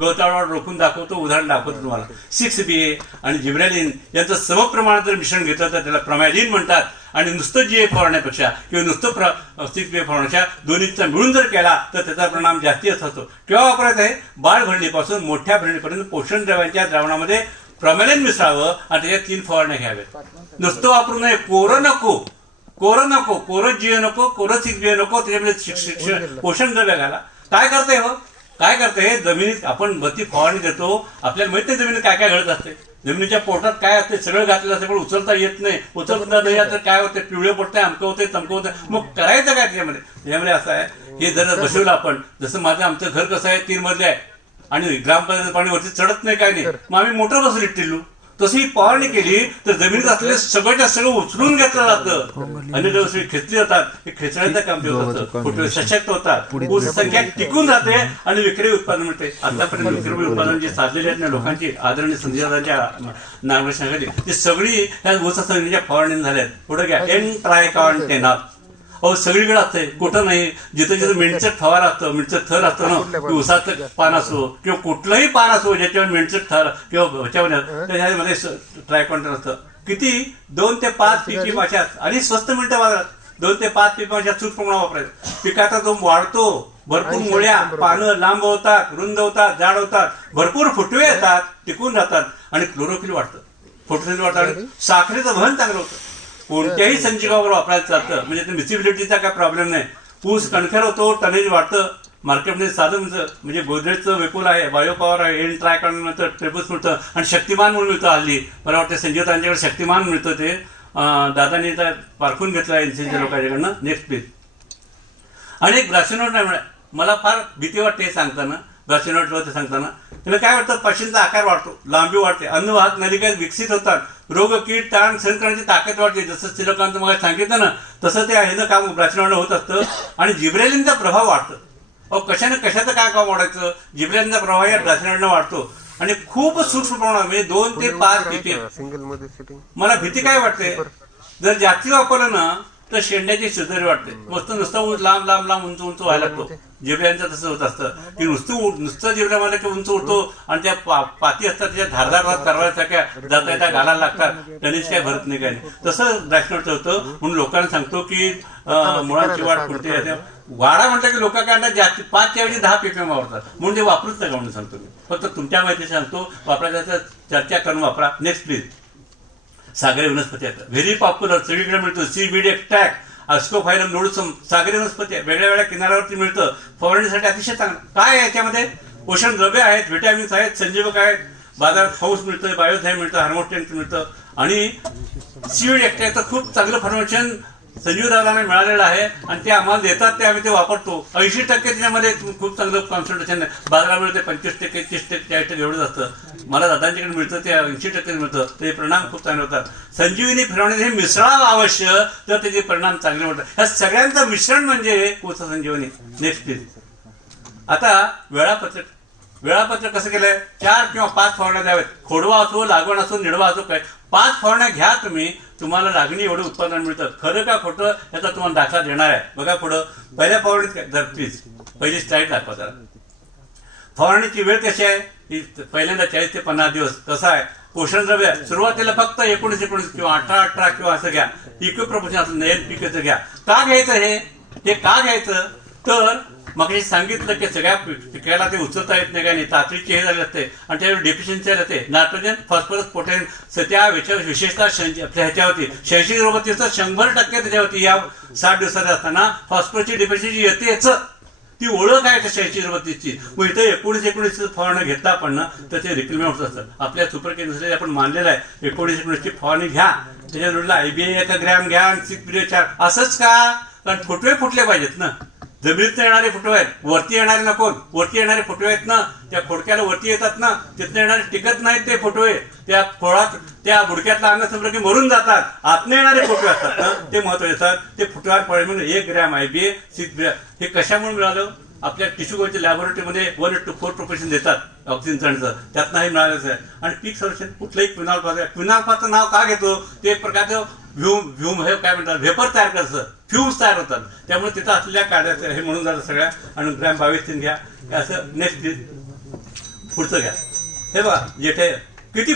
गवताळावर रोखून दाखवतो उदाहरण दाखवतो तुम्हाला. सिक्स बी ए आणि जिब्रॅलिन यांचं समप्रमाणात जर मिश्रण घेतलं तर त्याला प्रमॅलिन म्हणतात आणि नुसतं जी ए फवारण्यापेक्षा किंवा नुसतं प्र सिक्स बी ए फवारण्याच्या दोन्हीचा मिळून जर केला तर त्याचा परिणाम जास्ती असतो. केव्हा वापरायचा आहे? बाळ भरणीपासून मोठ्या भरणीपर्यंत पोषण द्रव्यांच्या द्रावणामध्ये प्रमॅलिन मिसळावं आणि त्याच्यात तीन फवारण्या घ्याव्यात. नुसतं वापरू नये. कोरं नको. कोरं नको. कोरं जिओ नको. कोरं सिक्स बी नको. त्याच्यामध्ये शिक- शिक्षण पोषण द्रव्य घाला. काय करते हो? काय करते? जमिनीत आपण बत्ती फवारणी देतो. आपल्याला माहीत नाही जमिनीत काय काय घडत असते. जमिनीच्या पोटात काय असते? सगळं घातलेलं असते पण उचलता येत नाही. उचलता नाही तर काय होते? पिवळे पडते अमकं होते तमकं होते. मग करायचं काय त्याच्यामध्ये? त्याच्यामध्ये असं आहे हे जर बसवलं आपण जसं माझं आमचं घर कसं आहे तीन मधले आहे. आणि ग्रामपंचायत पाणी वरती चढत नाही काय नाही. मग आम्ही मोटर बसवली टिल्लू तशी फवारणी केली तर जमिनीत असलेलं सगळ्या सगळं उचलून घेतलं जातं. आणि दुसरी खेचली जातात हे खेचण्याचं काम होत फुटवे सशक्त होतात. ऊस संख्या टिकून जाते आणि विक्री उत्पादन मिळते. आतापर्यंत विक्री उत्पादन जे साधलेले आहेत ना लोकांची आदरणीय संजयदाच्या नागरिकांची ती सगळी ह्या ऊस संख्येच्या फवारणी झाल्या पुढे घ्या. एन ट्रायकॉन टेनाप अहो सगळीकडे असते कुठं नाही. जिथं जिथं मिणचट फवार असतं मिणचट थर असतं ना की उसाचं पान असो किंवा कुठलंही पान असो ज्याच्यावर मिणचट थर किंवा ह्याच्यावर त्याच्यामध्ये ट्रायकॉन्टर असतं. किती? दोन ते पाच पिकी माशात. आणि स्वस्त मिळतं बाजारात दोन ते पाच पिकी माशात सूट प्रमाणात वापरायचं. पिकाचा तो वाढतो भरपूर मुळ्या पानं लांब होतात रुंद होतात जाड होतात भरपूर फुटवे येतात टिकून राहतात आणि क्लोरोफिल वाढतं. फोटोसिल वाढतं आणि साखरेचं वहन चांगलं होतं. कोणत्याही संचिकावर वापरायला चालतं म्हणजे मिसिबिलिटीचा काय प्रॉब्लेम नाही. ऊस कणखर होतो टनेज वाढतं. मार्केटमध्ये साधं म्हणजे म्हणजे गोदरेजचं वेपूल आहे बायोपॉवर आहे एन ट्रायकॉन मिळतं ट्रेबल्स मिळतं आणि शक्तिमान म्हणून मिळतं हल्ली. मला वाटतं संजय त्यांच्याकडे शक्तिमान मिळतं ते. दादानी आता पारखून घेतलं आहे एनसीच्या लोकांच्याकडनं. नेक्स्ट प्लीज आणि एक ब्रासिनोट नाही मला फार भीती वाटते हे सांगताना. ते सांगताना. त्याला काय वाटतं? पशींचा आकार वाढतो लांबी वाढते. अन्नवाहक नलिका विकसित होतात. रोग कीड ताण सहन करण्याची ताकद वाढते. जसं श्रीलकांचं मग सांगितलं ना तसं ते काम ब्रासिनोट होत असतं. आणि जिब्रेलिनचा प्रभाव वाढतो. अहो कशाने कशाचं काय काम वाढायचं? जिब्रेलिनचा प्रभाव या ब्रासिनोटनं वाढतो. आणि खूप सूक्ष्म प्रमाणात म्हणजे दोन ते पाच पीके सिंगलमध्ये सिटिंग मला भीती काय वाटते? जर जास्ती वापरलं ना तर शेंड्याची शिजरी वाटते. मस्त नुसतं लांब लांब लांब उंच उंच व्हायला लागतो. जिबऱ्यांचं तसं होत असतं. की नुसतं नुसतं जिबऱ्या मला की उंच उडतो आणि त्या पाती असतात त्याच्या धारदार भात करवायसारख्या जाता येता घालायला लागतात. टनेज काय भरत नाही काय नाही. तसं द्राक्षणचं होतं. म्हणून लोकांना सांगतो की मुळांची पुढते येते. वाडा म्हटलं की लोक काय म्हणतात जास्ती पाचच्या ऐवजी दहा पीपीएम वापरतात. म्हणून ते वापरूच नका म्हणून सांगतो मी. फक्त तुमच्या माहिती सांगतो. वापरायचं चर्चा करून वापरा. नेक्स्ट प्लीज सागरी वनस्पती आहेत. व्हेरी पॉप्युलर सगळीकडे मिळतं. सी बीड एक्टॅक अस्कोफायलम नोडसम सागरी वनस्पती आहे. वेगळ्या वेगळ्या किनाऱ्यावरती मिळतं. फवारणीसाठी अतिशय चांगलं. काय आहे याच्यामध्ये? पोषण द्रव्य आहेत व्हिटॅमिन्स आहेत संजीवक आहेत. बाजारात हाऊस मिळतं बायोथाय मिळतं हार्मोस्टेंट मिळतं. आणि सीड तर खूप चांगलं फॉर्मेशन संजीव आम्ही मिळालेलं आहे आणि ते आम्हाला देतात ते आम्ही ते वापरतो. ऐंशी टक्के त्याच्यामध्ये खूप चांगलं कॉन्सन्ट्रेशन आहे. मिळते पंचवीस टक्के तीस टक्के चाळीस टक्के एवढंच असतं. मला दादांच्याकडे मिळतं ते ऐंशी टक्के मिळतं. ते परिणाम खूप चांगले होतात. संजीवनी फिरवणे हे मिसळावं अवश्य तर त्याचे परिणाम चांगले होतात. ह्या सगळ्यांचं मिश्रण म्हणजे कोच संजीवनी? नेक्स्ट प्लीज आता वेळापत्रक. वेळापत्रक कसं केलंय? चार किंवा पाच फवारण्या द्याव्यात. खोडवा असो लागवण असो निडवा असो काय? पाच फवारण्या घ्या तुम्ही तुम्हाला लागणी एवढं उत्पादन मिळतं खरं का खोटं याचा तुम्हाला दाखला देणार आहे. बघा पुढं. पहिल्या फवारणीत जर प्लीज पहिली स्लाईड दाखवा जरा. फवारणीची वेळ कशी आहे? ही पहिल्यांदा चाळीस ते पन्नास दिवस. कसा आहे. पोषण द्रव्य सुरुवातीला फक्त एकोणीस एकोणीस किंवा अठरा अठरा किंवा असं घ्या. इक्व प्रपोशन असं एन पिकेचं घ्या. का घ्यायचं हे? हे का घ्यायचं? तर मग हे सांगितलं की सगळ्या पिकाला ते उचलता येत नाही काय नाही तातडीची हे झाले असते आणि त्यावेळी डेफिशियन्सी आले असते नायट्रोजन फॉस्फरस पोटॅशियम त्या विषय- विशेषतः ह्याच्यावरती. शैक्षणिक रोगातीचं शंभर टक्के त्याच्यावरती या साठ दिवसात असताना फॉस्फरसची डेफिशियन्सी येतेच. ती ओळख आहे त्या शैक्षणिक रोगातीची मग इथं एकोणीस एकोणीस फवारणी घेतला आपण ना तर ते रिक्रिमेंट होत असतात आपल्या सुपर केंद्र आपण मानलेलं आहे. एकोणीस एकोणीसची फवारणी घ्या. त्याच्या जोडला आयबीए एका ग्रॅम घ्या सिक्स चार. असंच का? कारण फुटवे फुटले पाहिजेत ना. जमिनीत येणारे फोटो आहेत. वरती येणारे नको वरती येणारे फोटो आहेत ना त्या खोडक्याला वरती येतात ना तिथनं येणारे टिकत नाहीत ते फुटवे. त्या खोळात त्या बुडक्यातला अन्न संपलं की मरून जातात. आतनं येणारे फोटो असतात ना ते महत्त्वाचे असतात. ते फोटो म्हणून एक ग्रॅम आय बी सिक्स हे कशामुळे मिळालं? आपल्या टिश्यू गोळच्या लॅबोरेटरीमध्ये वन टू फोर प्रोपेशन देतात ऑक्सिजन चढचं. त्यातनं हे मिळालंच आहे. आणि पीक संरक्षण कुठलंही क्विनाल पाच क्विनाल पाचं नाव का घेतो? ते एक प्रकारचं व्ह्यूम व्ह्यूम हे काय म्हणतात? व्हेपर तयार करतात फ्युम्स तयार होतात. त्यामुळे तिथं असलेल्या काढायचं हे म्हणून जातं सगळ्या आणि ग्रॅम बावीस तीन घ्या. असं नेक्स्ट पुढचं घ्या. हे बघा जेठे किती